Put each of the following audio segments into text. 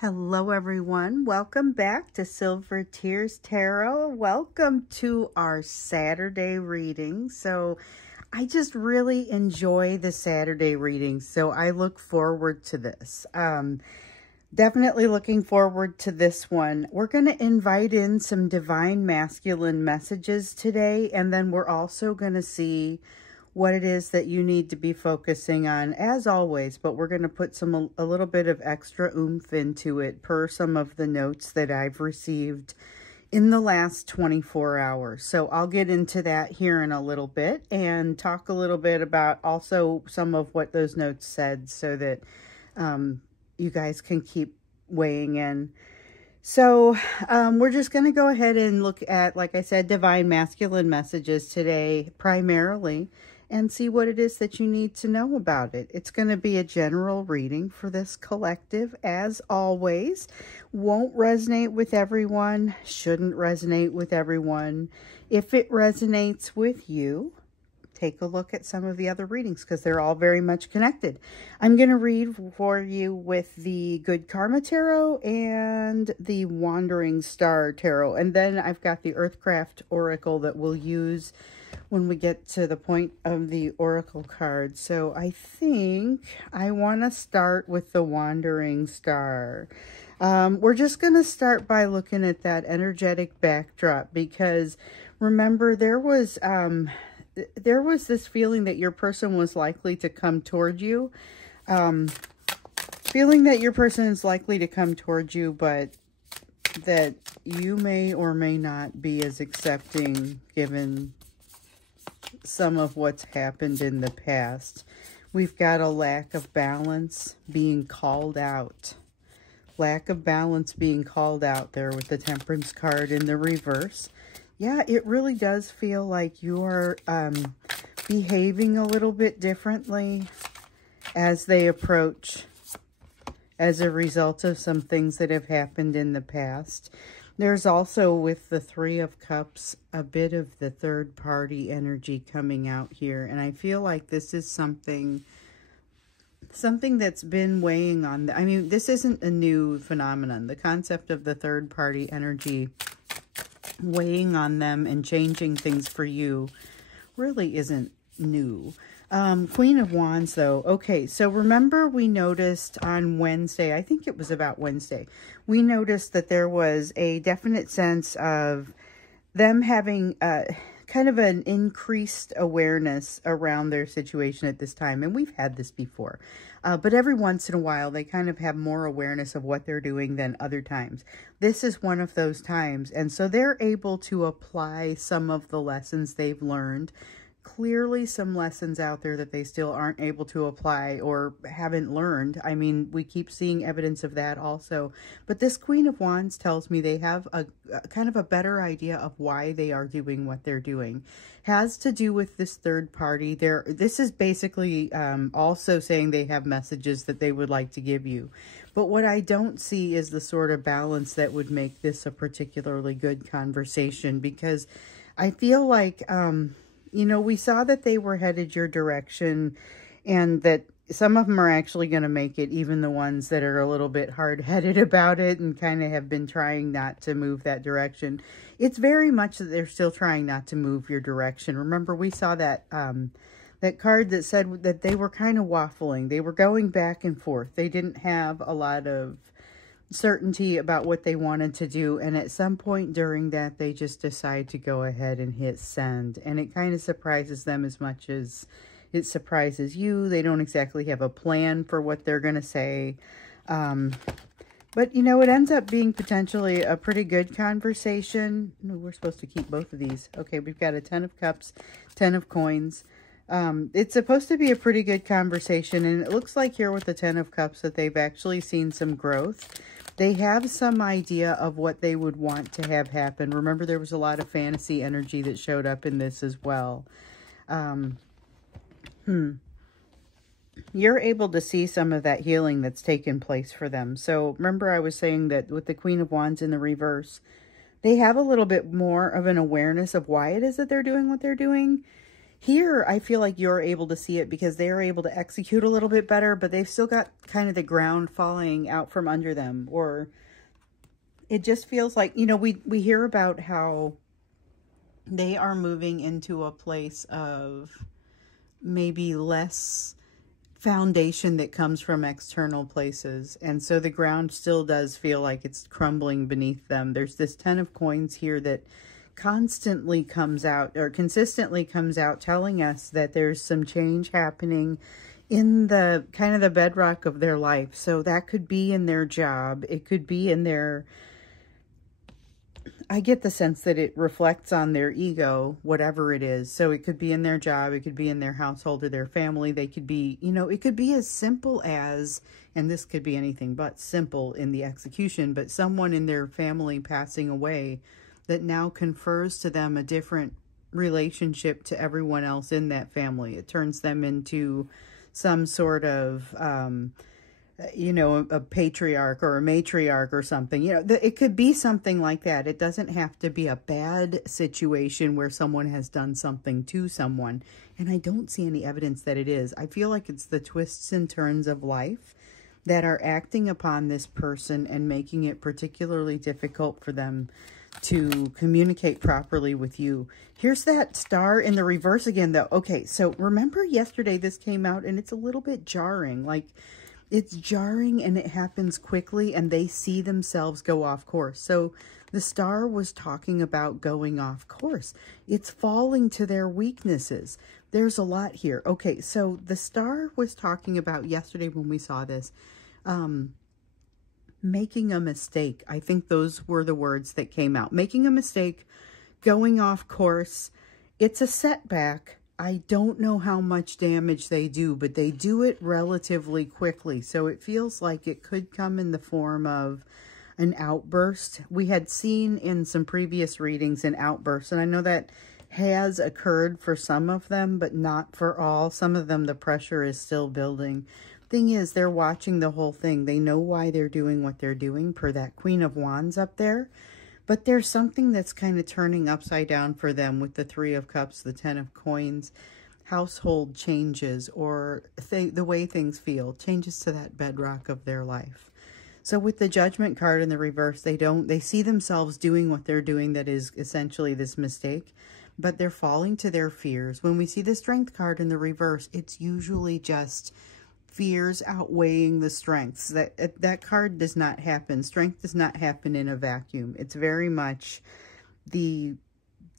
Hello everyone, welcome back to Silver Tears Tarot. Welcome to our Saturday reading. So I just really enjoy the Saturday readings, so I look forward to this. Definitely looking forward to this one. We're going to invite in some divine masculine messages today, and then we're also going to see what it is that you need to be focusing on, as always, but we're going to put a little bit of extra oomph into it per some of the notes that I've received in the last 24 hours. So I'll get into that here in a little bit and talk a little bit about also some of what those notes said so that you guys can keep weighing in. So we're just going to go ahead and look at, like I said, divine masculine messages today primarily, and see what it is that you need to know about it. It's going to be a general reading for this collective, as always. Won't resonate with everyone, shouldn't resonate with everyone. If it resonates with you, take a look at some of the other readings because they're all very much connected. I'm going to read for you with the Good Karma Tarot and the Wandering Star Tarot. And then I've got the Earthcraft Oracle that we'll use when we get to the point of the Oracle card. So I think I want to start with the Wandering Star. We're just going to start by looking at that energetic backdrop because remember there was this feeling that your person was likely to come toward you. Feeling that your person is likely to come toward you, but that you may or may not be as accepting given some of what's happened in the past. We've got a lack of balance being called out. Lack of balance being called out there with the Temperance card in the reverse. Yeah, it really does feel like you're behaving a little bit differently as they approach as a result of some things that have happened in the past. There's also, with the Three of Cups, a bit of the third party energy coming out here. And I feel like this is something that's been weighing on I mean, this isn't a new phenomenon. The concept of the third party energy weighing on them and changing things for you really isn't new. Queen of Wands, though. Okay, so remember we noticed on Wednesday, I think it was about Wednesday, we noticed that there was a definite sense of them having kind of an increased awareness around their situation at this time. And we've had this before. But every once in a while, they kind of have more awareness of what they're doing than other times. This is one of those times. And so they're able to apply some of the lessons they've learned. Clearly some lessons out there that they still aren't able to apply or haven't learned. I mean, we keep seeing evidence of that also. But this Queen of Wands tells me they have a kind of a better idea of why they are doing what they're doing. Has to do with this third party. This is basically also saying they have messages that they would like to give you. But what I don't see is the sort of balance that would make this a particularly good conversation, because I feel like you know, we saw that they were headed your direction and that some of them are actually going to make it, even the ones that are a little bit hard-headed about it and kind of have been trying not to move that direction. It's very much that they're still trying not to move your direction. Remember, we saw that that card that said that they were kind of waffling. They were going back and forth. They didn't have a lot of certainty about what they wanted to do, and at some point during that they just decide to go ahead and hit send, and it kind of surprises them as much as it surprises you. They don't exactly have a plan for what they're going to say, but you know, it ends up being potentially a pretty good conversation. We're supposed to keep both of these. Okay, we've got a 10 of Cups, 10 of Coins. It's supposed to be a pretty good conversation, and it looks like here with the 10 of Cups that they've actually seen some growth. They have some idea of what they would want to have happen. Remember, there was a lot of fantasy energy that showed up in this as well. You're able to see some of that healing that's taken place for them. So remember, I was saying that with the Queen of Wands in the reverse, they have a little bit more of an awareness of why it is that they're doing what they're doing. Here, I feel like you're able to see it because they're able to execute a little bit better, but they've still got kind of the ground falling out from under them. Or it just feels like, you know, we hear about how they are moving into a place of maybe less foundation that comes from external places. And so the ground still does feel like it's crumbling beneath them. There's this 10 of coins here that constantly comes out, or consistently comes out, telling us that there's some change happening in the kind of the bedrock of their life. So that could be in their job. It could be in their, I get the sense that it reflects on their ego, whatever it is. So it could be in their job, it could be in their household or their family. They could be, you know, it could be as simple as, and this could be anything but simple in the execution, but someone in their family passing away that now confers to them a different relationship to everyone else in that family. It turns them into some sort of, you know, a patriarch or a matriarch or something. You know, it could be something like that. It doesn't have to be a bad situation where someone has done something to someone. And I don't see any evidence that it is. I feel like it's the twists and turns of life that are acting upon this person and making it particularly difficult for them to communicate properly with you. Here's that star in the reverse again, though. Okay, so remember yesterday this came out and it's a little bit jarring. Like, it's jarring and it happens quickly and they see themselves go off course. So the star was talking about going off course. It's falling to their weaknesses. There's a lot here. Okay, so the star was talking about yesterday when we saw this, making a mistake. I think those were the words that came out. Making a mistake, going off course. It's a setback. I don't know how much damage they do, but they do it relatively quickly. So it feels like it could come in the form of an outburst. We had seen in some previous readings an outburst, and I know that has occurred for some of them, but not for all. Some of them, the pressure is still building. Thing is, they're watching the whole thing. They know why they're doing what they're doing, per that Queen of Wands up there. But there's something that's kind of turning upside down for them with the 3 of Cups, the 10 of Coins. Household changes, or the way things feel, changes to that bedrock of their life. So with the Judgment card in the reverse, they see themselves doing what they're doing that is essentially this mistake, but they're falling to their fears. When we see the Strength card in the reverse, it's usually just fears outweighing the strengths. That card does not happen. Strength does not happen in a vacuum. It's very much the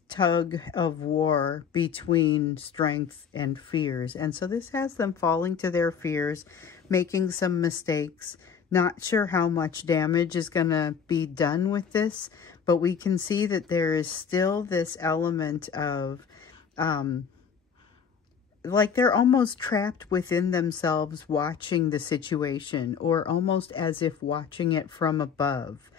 tug of war between strength and fears. And so this has them falling to their fears, making some mistakes. Not sure how much damage is going to be done with this, but we can see that there is still this element of like they're almost trapped within themselves watching the situation, or almost as if watching it from above.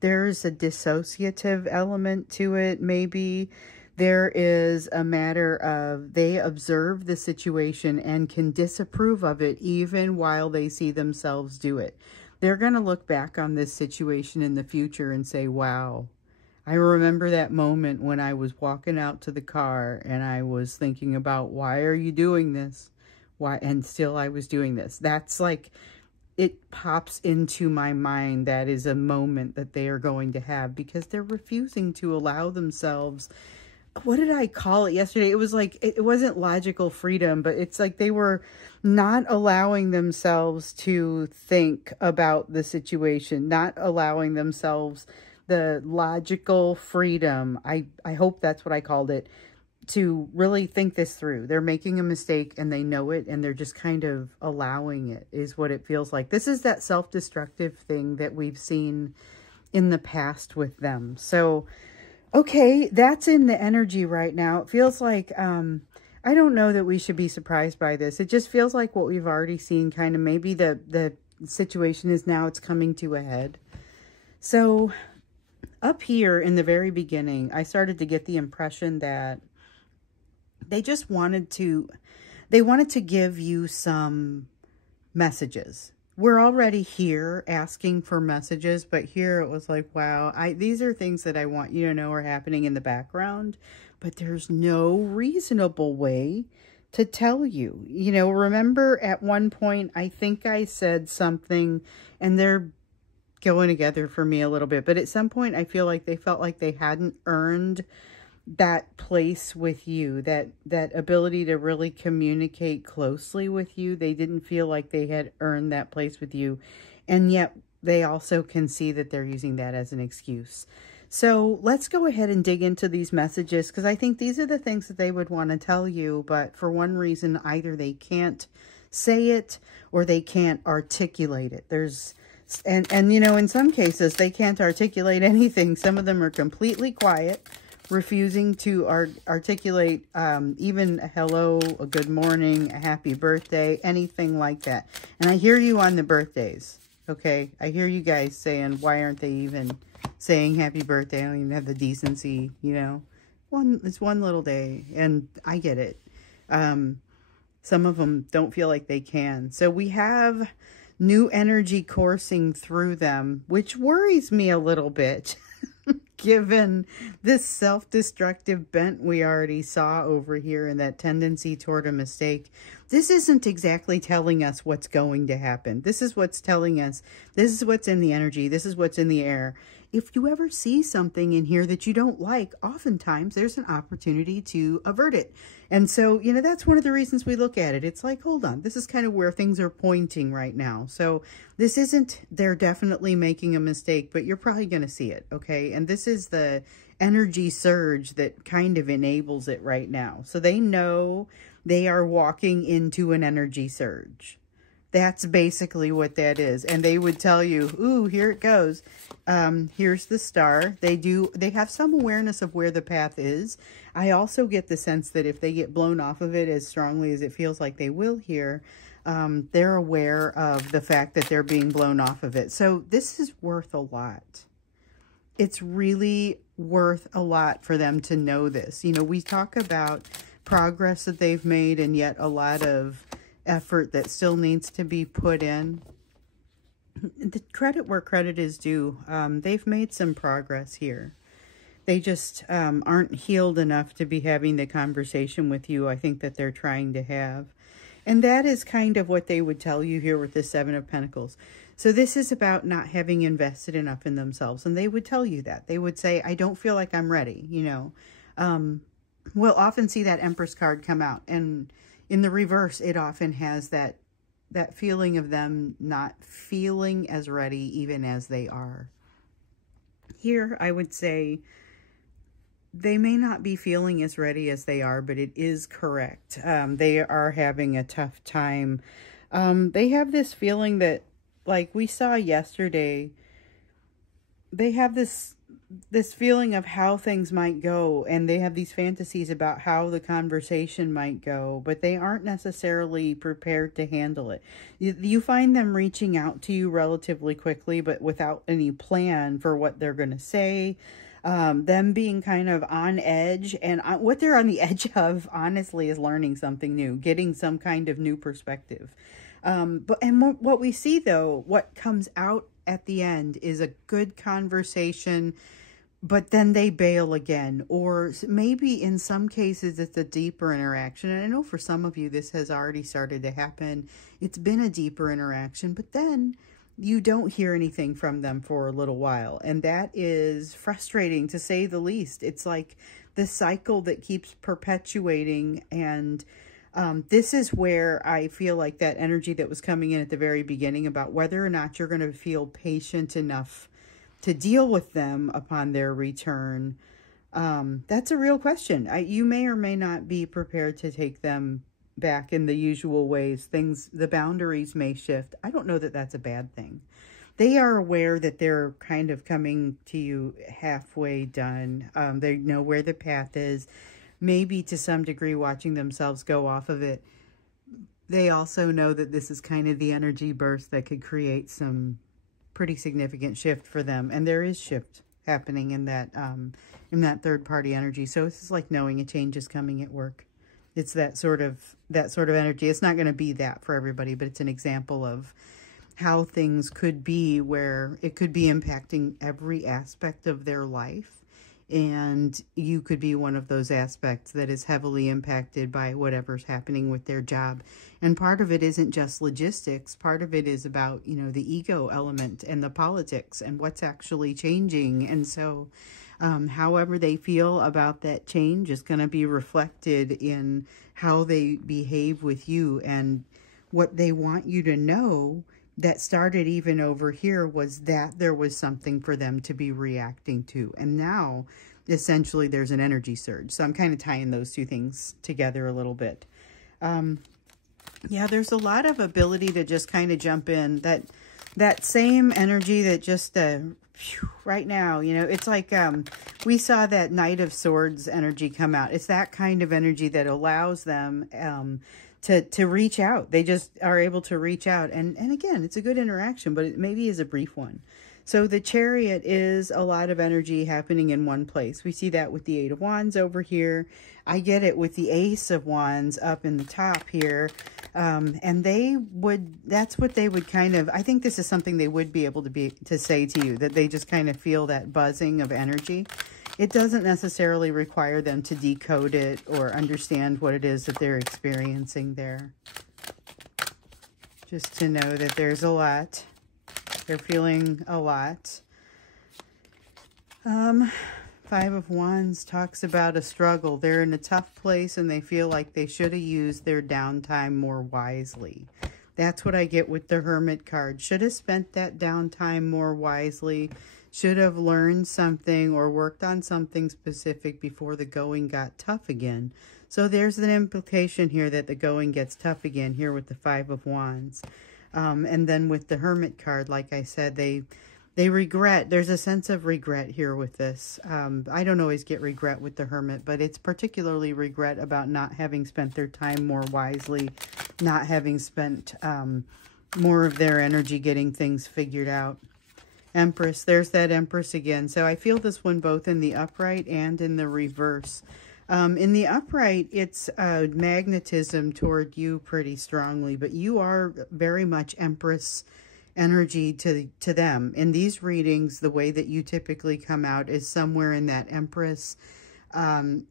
There's a dissociative element to it. Maybe there is a matter of they observe the situation and can disapprove of it even while they see themselves do it. They're going to look back on this situation in the future and say, wow, I remember that moment when I was walking out to the car and I was thinking about, why are you doing this? Why? And still I was doing this. That's like, it pops into my mind. That is a moment that they are going to have because they're refusing to allow themselves. What did I call it yesterday? It was like, it wasn't logical freedom, but it's like they were not allowing themselves to think about the situation, not allowing themselves the logical freedom. I hope that's what I called it, to really think this through. They're making a mistake and they know it, and they're just kind of allowing it, is what it feels like. This is that self-destructive thing that we've seen in the past with them. So, okay, that's in the energy right now. It feels like, I don't know that we should be surprised by this. It just feels like what we've already seen, kind of maybe the situation is now it's coming to a head. So up here in the very beginning, I started to get the impression that they just wanted to give you some messages. We're already here asking for messages, but here it was like, wow, these are things that I want you to know are happening in the background, but there's no reasonable way to tell you. You know, remember at one point, I think I said something, and they're going together for me a little bit, but at some point I feel like they felt like they hadn't earned that place with you, that ability to really communicate closely with you. They didn't feel like they had earned that place with you, and yet they also can see that they're using that as an excuse. So let's go ahead and dig into these messages, because I think these are the things that they would want to tell you, but for one reason, either they can't say it or they can't articulate it. And you know, in some cases, they can't articulate anything. Some of them are completely quiet, refusing to articulate even a hello, a good morning, a happy birthday, anything like that. And I hear you on the birthdays, okay? I hear you guys saying, why aren't they even saying happy birthday? I don't even have the decency, you know? It's one little day, and I get it. Some of them don't feel like they can. So we have new energy coursing through them, which worries me a little bit, given this self-destructive bent we already saw over here and that tendency toward a mistake. This isn't exactly telling us what's going to happen. This is what's telling us, this is what's in the energy, this is what's in the air. If you ever see something in here that you don't like, oftentimes there's an opportunity to avert it. And so, you know, that's one of the reasons we look at it. It's like, hold on, this is kind of where things are pointing right now. So this isn't, they're definitely making a mistake, but you're probably going to see it, okay? And this is the energy surge that kind of enables it right now. So they know they are walking into an energy surge. That's basically what that is. And they would tell you, ooh, here it goes. Here's the star. They have some awareness of where the path is. I also get the sense that if they get blown off of it as strongly as it feels like they will here, they're aware of the fact that they're being blown off of it. So this is worth a lot. It's really worth a lot for them to know this. You know, we talk about progress that they've made, and yet a lot of effort that still needs to be put in. The credit where credit is due. They've made some progress here. They just aren't healed enough to be having the conversation with you I think that they're trying to have. And that is kind of what they would tell you here with the Seven of Pentacles. So this is about not having invested enough in themselves. And they would tell you that. They would say, I don't feel like I'm ready, you know. We'll often see that Empress card come out. And in the reverse, it often has that feeling of them not feeling as ready even as they are. Here, I would say they may not be feeling as ready as they are, but it is correct. They are having a tough time. They have this feeling that, like we saw yesterday, they have this feeling of how things might go, and they have these fantasies about how the conversation might go, but they aren't necessarily prepared to handle it. You find them reaching out to you relatively quickly, but without any plan for what they're going to say. Them being kind of on edge, and what they're on the edge of, honestly, is learning something new, getting some kind of new perspective. What we see, though, what comes out at the end is a good conversation, but then they bail again, or maybe in some cases it's a deeper interaction. And I know for some of you this has already started to happen. It's been a deeper interaction, but then you don't hear anything from them for a little while, and that is frustrating, to say the least. It's like the cycle that keeps perpetuating, and this is where I feel like that energy that was coming in at the very beginning about whether or not you're going to feel patient enough to deal with them upon their return. That's a real question. You may or may not be prepared to take them back in the usual ways. The boundaries may shift. I don't know that that's a bad thing. They are aware that they're kind of coming to you halfway done. They know where the path is. Maybe to some degree watching themselves go off of it. They also know that this is kind of the energy burst that could create some pretty significant shift for them. And there is shift happening in that third party energy. So this is like knowing a change is coming at work. It's that sort of energy. It's not going to be that for everybody, but it's an example of how things could be, where it could be impacting every aspect of their life And you could be one of those aspects that is heavily impacted by whatever's happening with their job. And part of it isn't just logistics. Part of it is about, you know, the ego element and the politics and what's actually changing. And so however they feel about that change is going to be reflected in how they behave with you. And what they want you to know that started even over here was that there was something for them to be reacting to. And now, essentially, there's an energy surge. So I'm kind of tying those two things together a little bit. Yeah, there's a lot of ability to just kind of jump in. That same energy that just, right now, you know, it's like we saw that Knight of Swords energy come out. It's that kind of energy that allows them to reach out. They just are able to reach out. And again, it's a good interaction, but it maybe is a brief one. So the Chariot is a lot of energy happening in one place. We see that with the Eight of Wands over here. I get it with the Ace of Wands up in the top here. And that's what they would kind of, I think this is something they would be able to say to you, that they just kind of feel that buzzing of energy. It doesn't necessarily require them to decode it or understand what it is that they're experiencing there. Just to know that there's a lot. They're feeling a lot. Five of Wands talks about a struggle. They're in a tough place and they feel like they should have used their downtime more wisely. That's what I get with the Hermit card. Should have spent that downtime more wisely. Should have learned something or worked on something specific before the going got tough again. So there's an implication here that the going gets tough again here with the Five of Wands. And then with the Hermit card, like I said, they regret. There's a sense of regret here with this. I don't always get regret with the Hermit, but it's particularly regret about not having spent their time more wisely, not having spent more of their energy getting things figured out. Empress, there's that Empress again. So I feel this one both in the upright and in the reverse. In the upright, it's magnetism toward you pretty strongly, but you are very much Empress energy to them. In these readings, the way that you typically come out is somewhere in that Empress.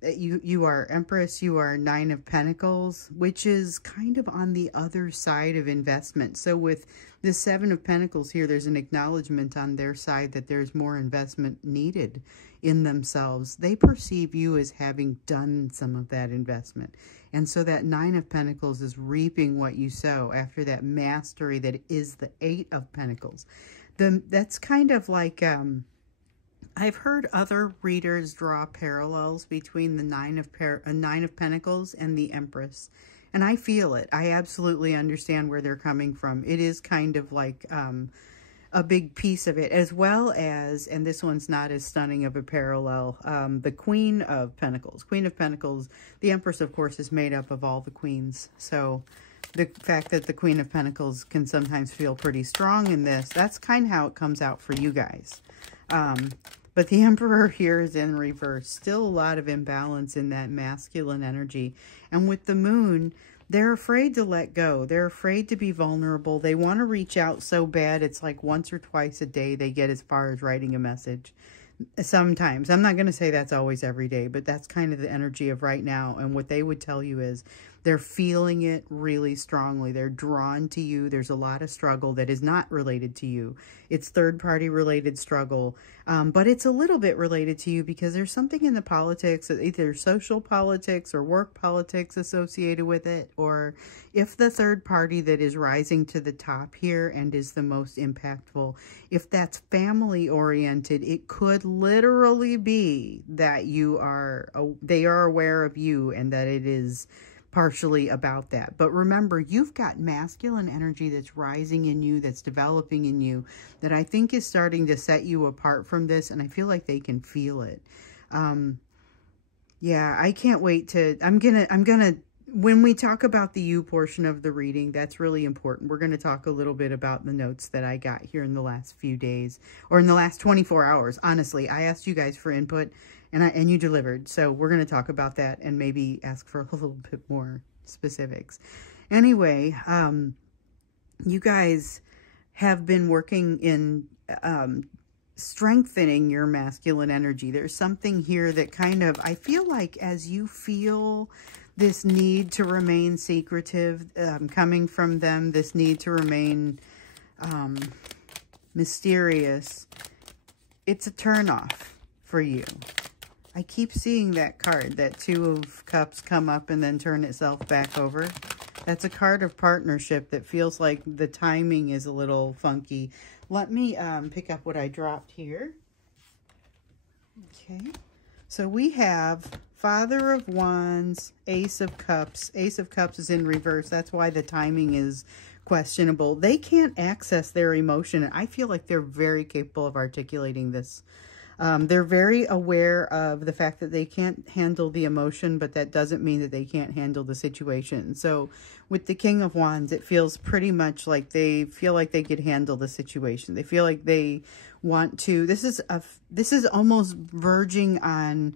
You are Empress, you are Nine of Pentacles, which is kind of on the other side of investment. So with the Seven of Pentacles here, there's an acknowledgement on their side that there's more investment needed in themselves. They perceive you as having done some of that investment. And so that Nine of Pentacles is reaping what you sow after that mastery that is the Eight of Pentacles. That's kind of like... I've heard other readers draw parallels between the Nine of Pentacles and the Empress. And I feel it. I absolutely understand where they're coming from. It is kind of like a big piece of it, as well as, and this one's not as stunning of a parallel, the Queen of Pentacles. Queen of Pentacles, the Empress, of course, is made up of all the queens. So the fact that the Queen of Pentacles can sometimes feel pretty strong in this, that's kind of how it comes out for you guys. But the Emperor here is in reverse. Still a lot of imbalance in that masculine energy. And with the Moon, they're afraid to let go. They're afraid to be vulnerable. They want to reach out so bad. It's like once or twice a day they get as far as writing a message. Sometimes. I'm not going to say that's always every day, but that's kind of the energy of right now. And what they would tell you is they're feeling it really strongly. They're drawn to you. There's a lot of struggle that is not related to you. It's third-party related struggle, but it's a little bit related to you because there's something in the politics, either social politics or work politics associated with it, or if the third party that is rising to the top here and is the most impactful, if that's family-oriented, it could literally be that they are aware of you and that it is partially about that. But remember, you've got masculine energy that's rising in you, that's developing in you, that I think is starting to set you apart from this, and I feel like they can feel it. Yeah, I can't wait to, I'm gonna, when we talk about the you portion of the reading, that's really important. We're going to talk a little bit about the notes that I got here in the last few days, or in the last 24 hours. Honestly, I asked you guys for input, and you delivered. So we're going to talk about that and maybe ask for a little bit more specifics. Anyway, you guys have been working in strengthening your masculine energy. There's something here that kind of, I feel like as you feel this need to remain secretive coming from them, this need to remain mysterious, it's a turnoff for you. I keep seeing that card, that Two of Cups come up and then turn itself back over. That's a card of partnership that feels like the timing is a little funky. Let me pick up what I dropped here. Okay. So we have Father of Wands, Ace of Cups. Ace of Cups is in reverse. That's why the timing is questionable. They can't access their emotion. I feel like they're very capable of articulating this. They're very aware of the fact that they can't handle the emotion, but that doesn't mean that they can't handle the situation. So with the King of Wands, it feels pretty much like they feel like they could handle the situation. They feel like they want to. This is almost verging on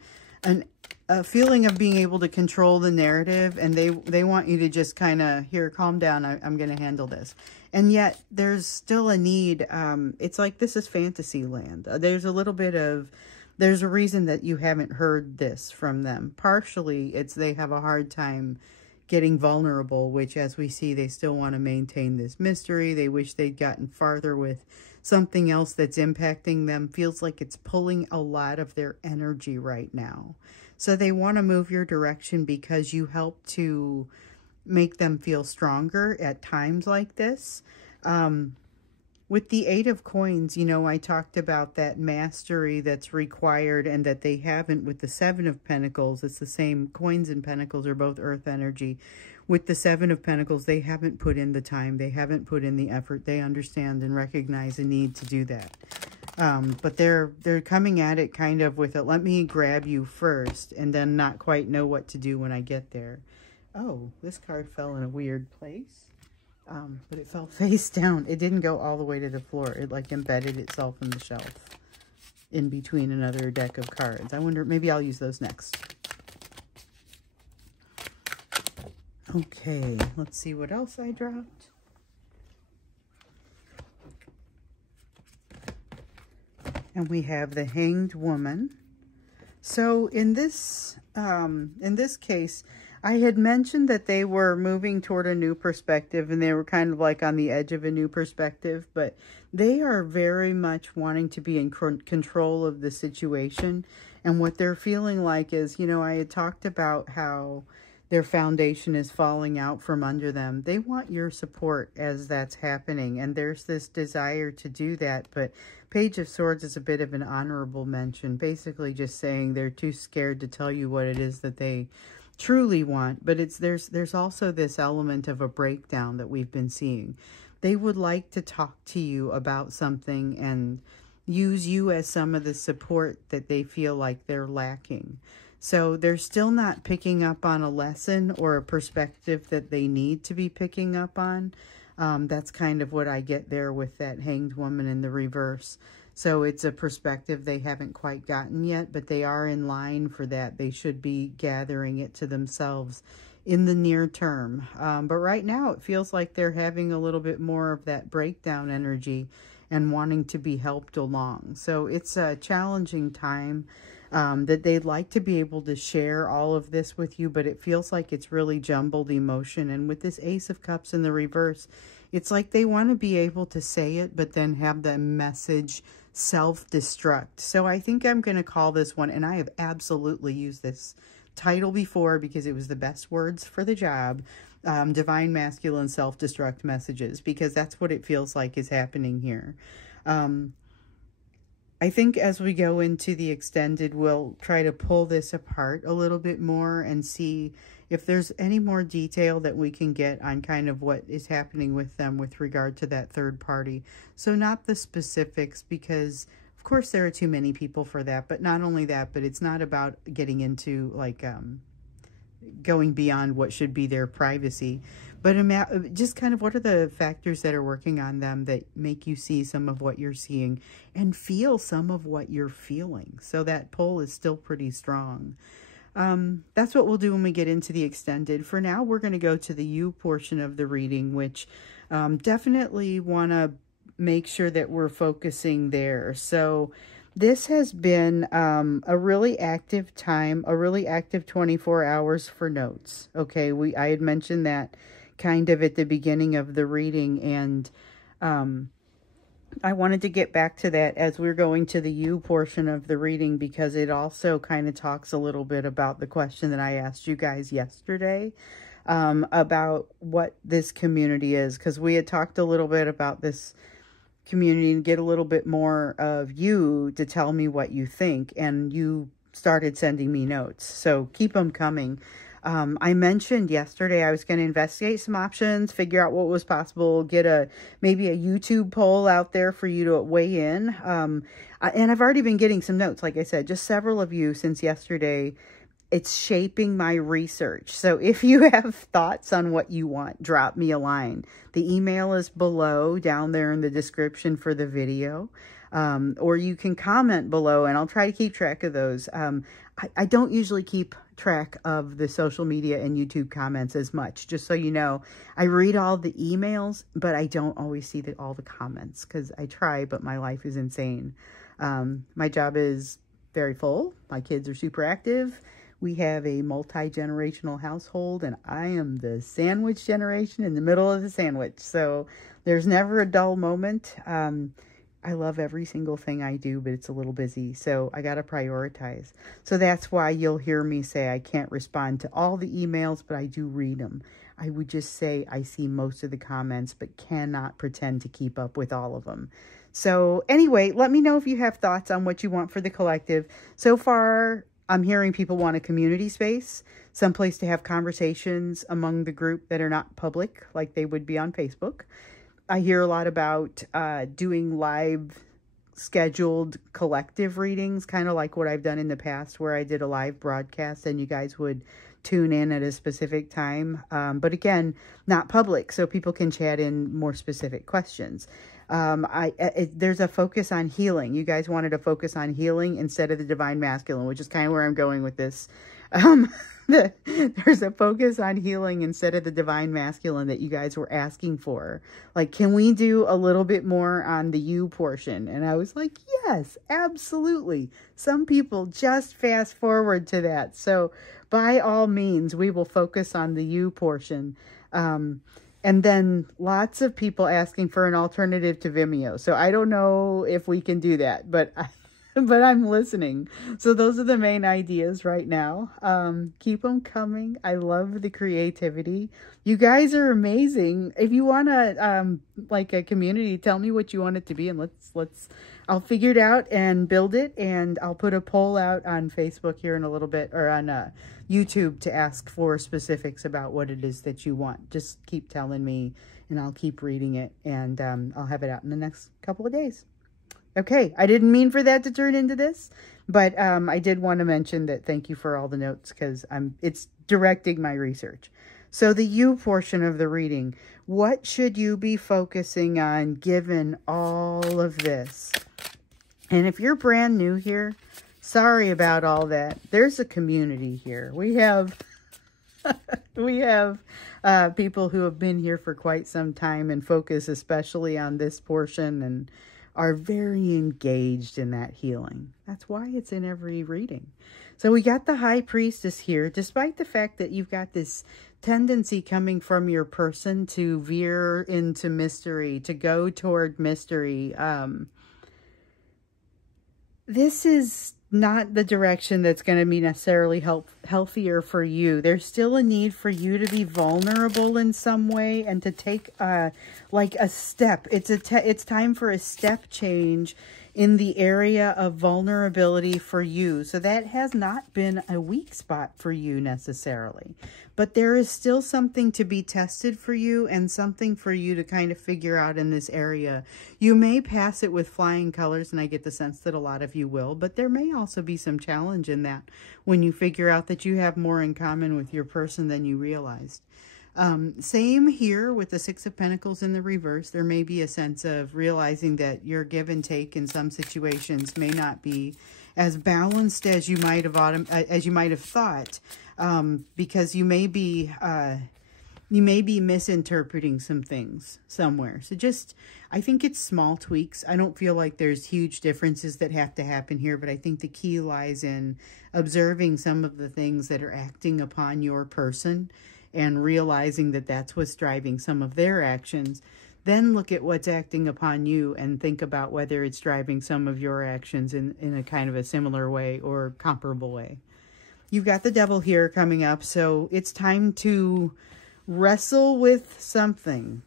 a feeling of being able to control the narrative, and they want you to just kind of, here, calm down, I'm going to handle this. And yet there's still a need. It's like this is fantasy land. There's a little bit of, there's a reason that you haven't heard this from them. Partially, it's they have a hard time getting vulnerable, which, as we see, they still want to maintain this mystery. They wish they'd gotten farther with something else that's impacting them. Feels like it's pulling a lot of their energy right now. So they want to move your direction because you help to make them feel stronger at times like this. With the Eight of Coins, you know, I talked about that mastery that's required and that they haven't with the Seven of Pentacles. It's the same. Coins and Pentacles are both earth energy. With the Seven of Pentacles, they haven't put in the time. They haven't put in the effort. They understand and recognize the need to do that. But they're coming at it kind of with a, let me grab you first, and then not quite know what to do when I get there. Oh, this card fell in a weird place. But it fell face down. It didn't go all the way to the floor. It like embedded itself in the shelf in between another deck of cards. I wonder, maybe I'll use those next. Okay, let's see what else I dropped. And we have the Hanged Woman. So in this case, I had mentioned that they were moving toward a new perspective, and they were kind of like on the edge of a new perspective, but they are very much wanting to be in control of the situation. And what they're feeling like is, you know, I had talked about how their foundation is falling out from under them. They want your support as that's happening, and there's this desire to do that, but Page of Swords is a bit of an honorable mention, basically just saying they're too scared to tell you what it is that they truly want. But there's also this element of a breakdown that we've been seeing. They would like to talk to you about something and use you as some of the support that they feel like they're lacking. So they're still not picking up on a lesson or a perspective that they need to be picking up on. That's kind of what I get there with that Hanged Woman in the reverse. So it's a perspective they haven't quite gotten yet, but they are in line for that. They should be gathering it to themselves in the near term. But right now it feels like they're having a little bit more of that breakdown energy and wanting to be helped along. So it's a challenging time. That they'd like to be able to share all of this with you, but it feels like it's really jumbled emotion. And with this Ace of Cups in the reverse, it's like they want to be able to say it, but then have the message self-destruct. So I think I'm going to call this one, and I have absolutely used this title before because it was the best words for the job, Divine Masculine Self-Destruct Messages, because that's what it feels like is happening here. I think as we go into the extended, we'll try to pull this apart a little bit more and see if there's any more detail that we can get on kind of what is happening with them with regard to that third party. So not the specifics, because of course there are too many people for that, but not only that, but it's not about getting into like going beyond what should be their privacy, but just kind of what are the factors that are working on them that make you see some of what you're seeing and feel some of what you're feeling. So that pull is still pretty strong. That's what we'll do when we get into the extended. For now, we're going to go to the you portion of the reading, which definitely want to make sure that we're focusing there. So this has been a really active time, a really active 24 hours for notes. Okay, I had mentioned that kind of at the beginning of the reading, and I wanted to get back to that as we're going to the you portion of the reading, because it also kind of talks a little bit about the question that I asked you guys yesterday about what this community is, because we had talked a little bit about this community and get a little bit more of you to tell me what you think, and you started sending me notes, so keep them coming. I mentioned yesterday I was going to investigate some options, figure out what was possible, get maybe a YouTube poll out there for you to weigh in. And I've already been getting some notes, like I said, just several of you since yesterday. It's shaping my research. So if you have thoughts on what you want, drop me a line. The email is below, down there in the description for the video. Or you can comment below, and I'll try to keep track of those. I don't usually keep track of the social media and YouTube comments as much, just so you know. I read all the emails, but I don't always see all the comments, because I try, but my life is insane. My job is very full. My kids are super active. We have a multi-generational household, and I am the sandwich generation in the middle of the sandwich. So there's never a dull moment. I love every single thing I do, but it's a little busy, so I got to prioritize. So that's why you'll hear me say I can't respond to all the emails, but I do read them. I would just say I see most of the comments, but cannot pretend to keep up with all of them. So anyway, let me know if you have thoughts on what you want for the collective. So far, I'm hearing people want a community space, someplace to have conversations among the group that are not public, like they would be on Facebook. I hear a lot about doing live scheduled collective readings, kind of like what I've done in the past, where I did a live broadcast and you guys would tune in at a specific time. But again, not public, so people can chat in more specific questions. There's a focus on healing. You guys wanted to focus on healing instead of the divine masculine, which is kind of where I'm going with this. There's a focus on healing instead of the divine masculine that you guys were asking for. Like, can we do a little bit more on the you portion? And I was like, yes, absolutely. Some people just fast forward to that. So by all means, we will focus on the you portion. And then lots of people asking for an alternative to Vimeo. So I don't know if we can do that, but I'm listening. So those are the main ideas right now. Keep them coming. I love the creativity. You guys are amazing. If you want to, like a community, tell me what you want it to be, and I'll figure it out and build it. And I'll put a poll out on Facebook here in a little bit, or on YouTube, to ask for specifics about what it is that you want. Just keep telling me, and I'll keep reading it, and I'll have it out in the next couple of days. Okay, I didn't mean for that to turn into this, but I did want to mention that thank you for all the notes, because it's directing my research. So the you portion of the reading, what should you be focusing on given all of this? And if you're brand new here, sorry about all that. There's a community here. We have people who have been here for quite some time and focus especially on this portion and are very engaged in that healing. That's why it's in every reading. So we got the High Priestess here, despite the fact that you've got this tendency coming from your person to veer into mystery, to go toward mystery. This is not the direction that's going to be necessarily healthier for you. There's still a need for you to be vulnerable in some way and to take like a step. It's time for a step change in the area of vulnerability for you. So that has not been a weak spot for you necessarily, but there is still something to be tested for you and something for you to kind of figure out in this area. You may pass it with flying colors, and I get the sense that a lot of you will, but there may also be some challenge in that when you figure out that you have more in common with your person than you realized. Same here with the Six of Pentacles in the reverse. There may be a sense of realizing that your give and take in some situations may not be as balanced as you might have thought, because you may be You may be misinterpreting some things somewhere. So just, I think it's small tweaks. I don't feel like there's huge differences that have to happen here, but I think the key lies in observing some of the things that are acting upon your person and realizing that that's what's driving some of their actions. Then look at what's acting upon you and think about whether it's driving some of your actions in a kind of a similar way or comparable way. You've got the devil here coming up, so it's time to wrestle with something.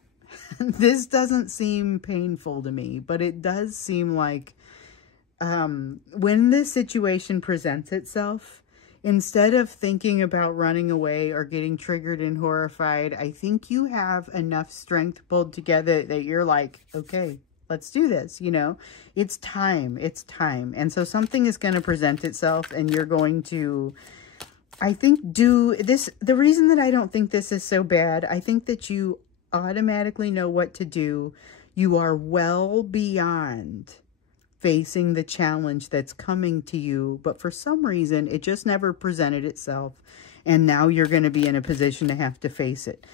This doesn't seem painful to me, but it does seem like when this situation presents itself, instead of thinking about running away or getting triggered and horrified, I think you have enough strength pulled together that you're like, okay, let's do this. You know, it's time. It's time. And so something is going to present itself and you're going to, I think, do this. The reason that I don't think this is so bad, I think that you automatically know what to do. You are well beyond facing the challenge that's coming to you, but for some reason, it just never presented itself. And now you're going to be in a position to have to face it.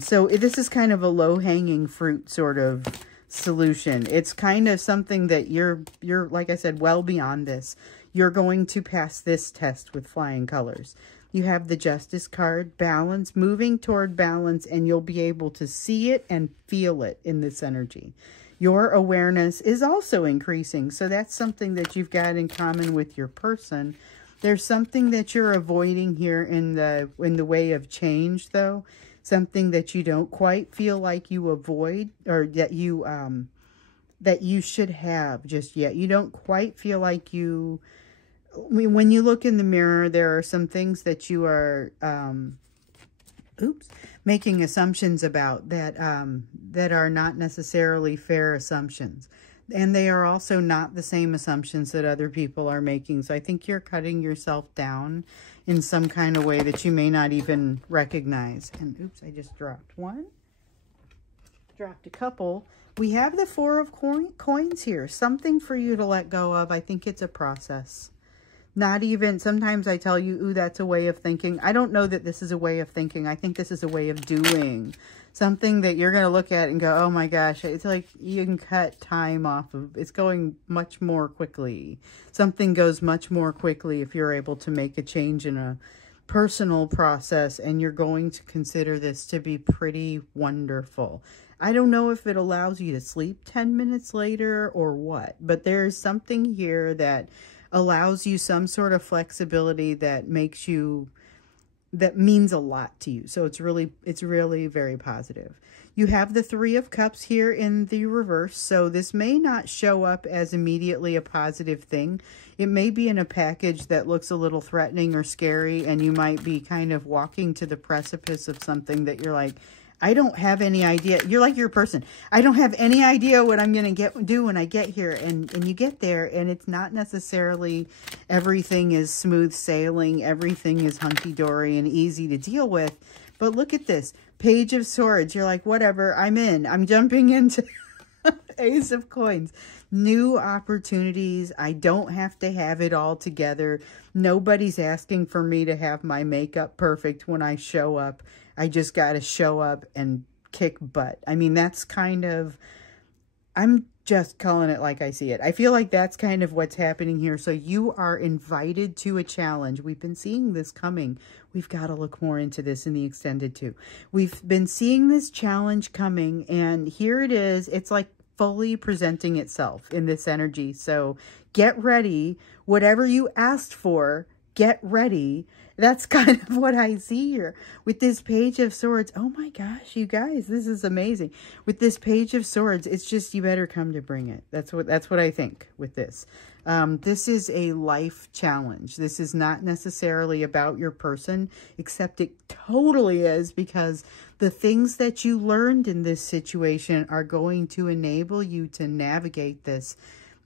So this is kind of a low-hanging fruit sort of solution. It's kind of something that you're, like I said, well beyond this. You're going to pass this test with flying colors. You have the Justice card, balance, moving toward balance, and you'll be able to see it and feel it in this energy. Your awareness is also increasing, so that's something that you've got in common with your person. There's something that you're avoiding here in the way of change, though. Something that you don't quite feel like you avoid, or that you should have just yet. You don't quite feel like you... When you look in the mirror, there are some things that you are, making assumptions about that, that are not necessarily fair assumptions. And they are also not the same assumptions that other people are making. So I think you're cutting yourself down in some kind of way that you may not even recognize. And oops, I just dropped one. Dropped a couple. We have the Four of Coins here. Something for you to let go of. I think it's a process. Not even, sometimes I tell you, ooh, that's a way of thinking. I don't know that this is a way of thinking. I think this is a way of doing. Something that you're going to look at and go, oh my gosh, it's like you can cut time off of, it's going much more quickly. Something goes much more quickly if you're able to make a change in a personal process, and you're going to consider this to be pretty wonderful. I don't know if it allows you to sleep 10 minutes later or what, but there's something here that allows you some sort of flexibility that makes you, that means a lot to you. So it's really very positive. You have the Three of Cups here in the reverse. So this may not show up as immediately a positive thing. It may be in a package that looks a little threatening or scary, and you might be kind of walking to the precipice of something that you're like, I don't have any idea. You're like your person. I don't have any idea what I'm going to do when I get here. And you get there, and it's not necessarily everything is smooth sailing. Everything is hunky-dory and easy to deal with. But look at this. Page of Swords. You're like, whatever. I'm in. I'm jumping into Ace of Coins. New opportunities. I don't have to have it all together. Nobody's asking for me to have my makeup perfect when I show up. I just got to show up and kick butt. I mean, that's kind of, I'm just calling it like I see it. I feel like that's kind of what's happening here. So you are invited to a challenge. We've been seeing this coming. We've got to look more into this in the extended too. We've been seeing this challenge coming, and here it is. It's like fully presenting itself in this energy. So get ready. Whatever you asked for, get ready. That's kind of what I see here with this Page of Swords. Oh my gosh, you guys, this is amazing. With this Page of Swords, it's just, you better come to bring it. That's what I think with this. This is a life challenge. This is not necessarily about your person, except it totally is, because the things that you learned in this situation are going to enable you to navigate this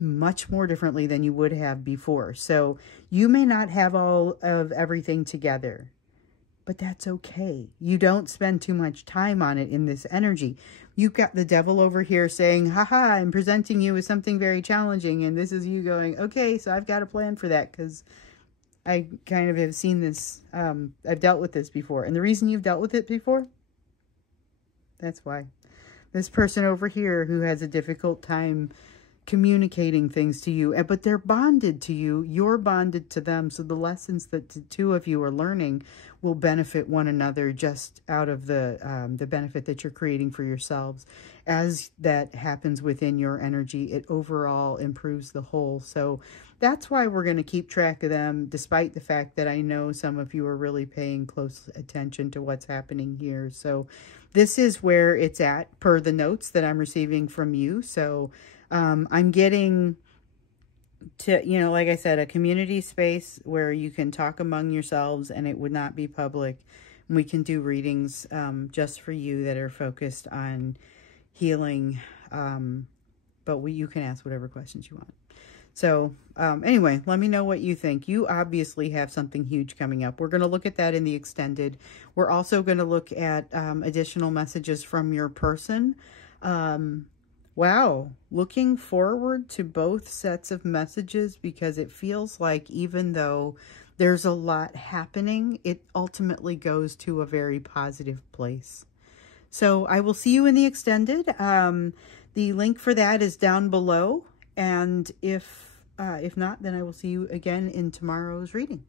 much more differently than you would have before. So you may not have all of everything together, but that's okay. You don't spend too much time on it in this energy. You've got the devil over here saying, haha, I'm presenting you with something very challenging. And this is you going, okay, so I've got a plan for that, because I kind of have seen this. I've dealt with this before. And the reason you've dealt with it before That's why. This person over here who has a difficult time communicating things to you, but they're bonded to you, you're bonded to them, so the lessons that the two of you are learning will benefit one another just out of the benefit that you're creating for yourselves. As that happens within your energy, it overall improves the whole. So that's why we're going to keep track of them, despite the fact that I know some of you are really paying close attention to what's happening here. So this is where it's at per the notes that I'm receiving from you. So I'm getting to, you know, like I said, a community space where you can talk among yourselves and it would not be public. We can do readings just for you that are focused on healing, but you can ask whatever questions you want. So anyway, let me know what you think. You obviously have something huge coming up. We're going to look at that in the extended. We're also going to look at additional messages from your person. Wow, looking forward to both sets of messages, because it feels like even though there's a lot happening, it ultimately goes to a very positive place. So I will see you in the extended. The link for that is down below. And if not, then I will see you again in tomorrow's reading.